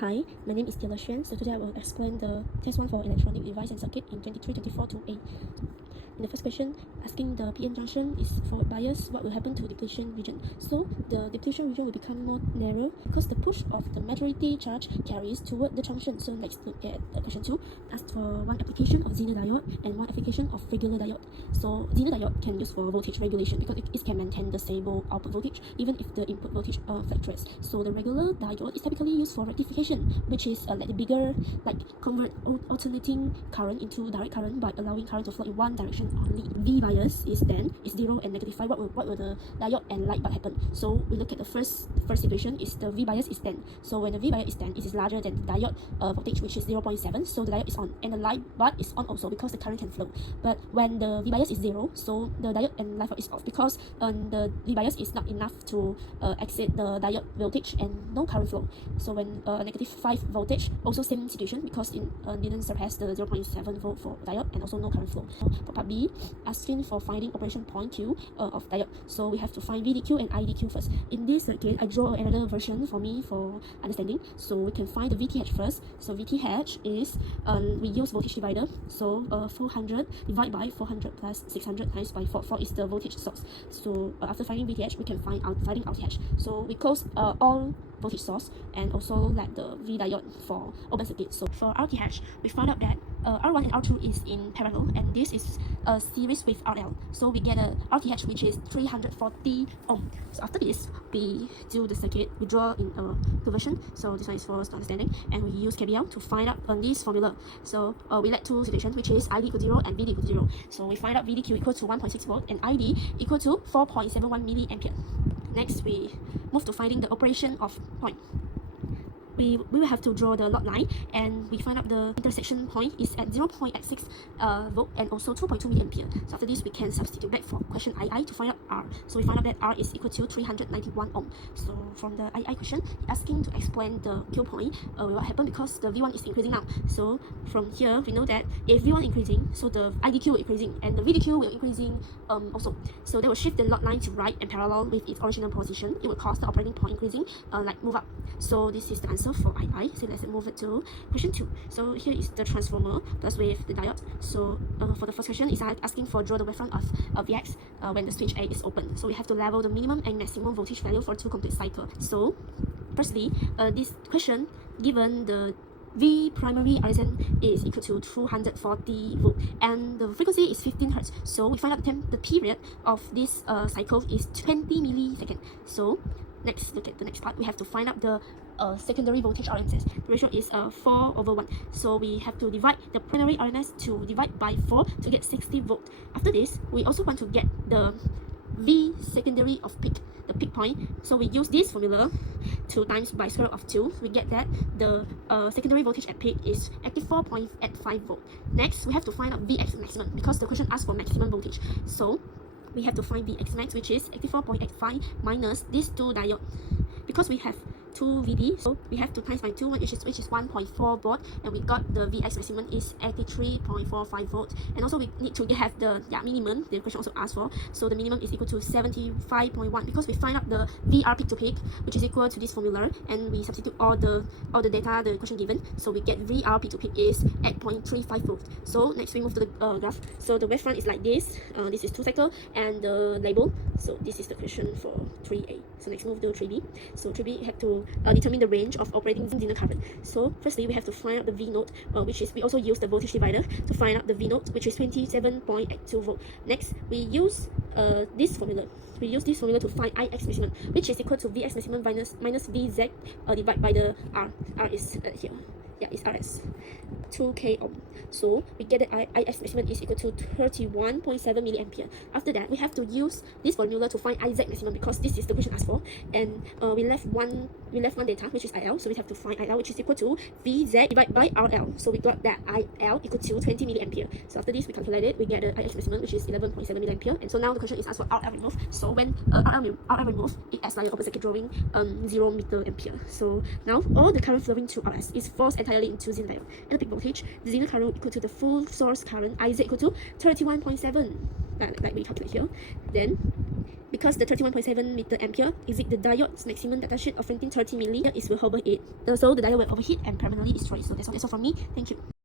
Hi, my name is Teo Le Xuan. So today I will explain the test 1 for electronic device and circuit in 23-24 2A. In the first question, asking the PN junction is forward bias, what will happen to depletion region? So the depletion region will become more narrow because the push of the majority charge carries toward the junction. So let's look at question 2. Asked for one application of Zener diode and one application of regular diode. So Zener diode can use for voltage regulation because it can maintain the stable output voltage even if the input voltage fluctuates. So the regular diode is typically used for rectification, which is like the bigger, like convert alternating current into direct current by allowing current to flow in one direction only. V bias is 10, is 0 and -5. What will the diode and light bulb happen? So we look at the first situation is the V bias is 10. So when the V bias is 10, it is larger than the diode voltage, which is 0.7. So the diode is on and the light bulb is on also because the current can flow. But when the V bias is 0, so the diode and light bulb is off because the V bias is not enough to exceed the diode voltage and no current flow. So when -5 voltage, also same situation because it didn't surpass the 0.7 volt for diode and also no current flow. For part B, asking for finding operation point Q of diode. So we have to find VDQ and IDQ first. In this circuit, I draw another version for me for understanding. So we can find the VTH first. So VTH is we use voltage divider. So 400 divided by 400 plus 600 times by 4. 4 is the voltage source. So after finding VTH, we can find finding RTH. So we close all voltage source and also like the V diode for open circuit. So for RTH, we found out that R1 and R2 is in parallel and this is a series with RL. So we get a RTH which is 340 ohm. So after this, we do the circuit, we draw in a conversion. So this one is for understanding, and we use KVL to find out this formula. So we let two situations, which is ID equal 0 and VD equal 0. So we find out VDQ equal to 1.6 volt and ID equal to 4.71 milliampere. Next, we move to finding the operation of point. We will have to draw the lot line and we find out the intersection point is at 0.86 volt and also 2.2 milliampere. So after this, we can substitute back for question II to find out R. So we find out that R is equal to 391 ohm. So from the II question, asking to explain the Q point, what happened because the V1 is increasing now. So from here, we know that if V1 increasing, so the IDQ will increasing and the VDQ will increasing also. So they will shift the lot line to right and parallel with its original position. It will cause the operating point increasing, like move up. So this is the answer for II. So let's move it to question 2. So here is the transformer plus with the diode. So for the first question is asking for draw the wavefront of Vx when the switch A is open. So we have to level the minimum and maximum voltage value for 2 complete cycle. So firstly, this question given the V primary RSN is equal to 240 volt and the frequency is 15 Hz. So we find out the period of this cycle is 20 millisecond. So next, look at the next part. We have to find out the secondary voltage RMS. The ratio is 4/1. So we have to divide the primary RMS to divide by 4 to get 60 volt. After this, we also want to get the V secondary of peak, the peak point. So we use this formula 2 times by square root of 2. We get that the secondary voltage at peak is 84.85 volt. Next, we have to find out Vx maximum because the question asks for maximum voltage. So we have to find Vx max, which is 84.85 minus these two diode. Because we have 2 VD, so we have to times by 2, which is 1.4 volt, and we got the Vx maximum is 83.45 volt. And also we need to have the minimum. The question also asks for, so the minimum is equal to 75.1 because we find out the VR peak to peak, which is equal to this formula, and we substitute all the data the question given. So we get VR peak to peak is 8.35 volt. So next we move to the graph. So the wavefront is like this. This is 2 cycle and the label. So this is the question for 3A. So next move to 3B. So 3B have to determine the range of operating Zener current. So firstly, we have to find out the V node, which is we also use the voltage divider to find out the V node, which is 27.82 volt. Next, we use this formula. We use this formula to find Ix maximum, which is equal to Vx maximum minus Vz divided by the R. R is here. Yeah, it's RS. 2k ohm. So we get that Ix maximum is equal to 31.7 milliampere. After that, we have to use this formula to find Iz maximum because this is the question asked for, and we left one data which is IL, so we have to find IL, which is equal to Vz divided by RL. So we got that IL equal to 20 milliampere. So after this, we calculate it, we get the Ix maximum, which is 11.7 milliampere. And so now the question is asked for RL remove. So when RL remove, it acts like an open circuit drawing 0 meter ampere. So now all the current flowing to RS is forced entirely into Zener diode, and the peak voltage, the Zener current equal to the full source current, Iz equal to 31.7, like we calculate here. Then because the 31.7 meter ampere exceeds the diode's maximum data sheet of 30 milli, it will overheat. So the diode will overheat and permanently destroy. So that's all from me. Thank you.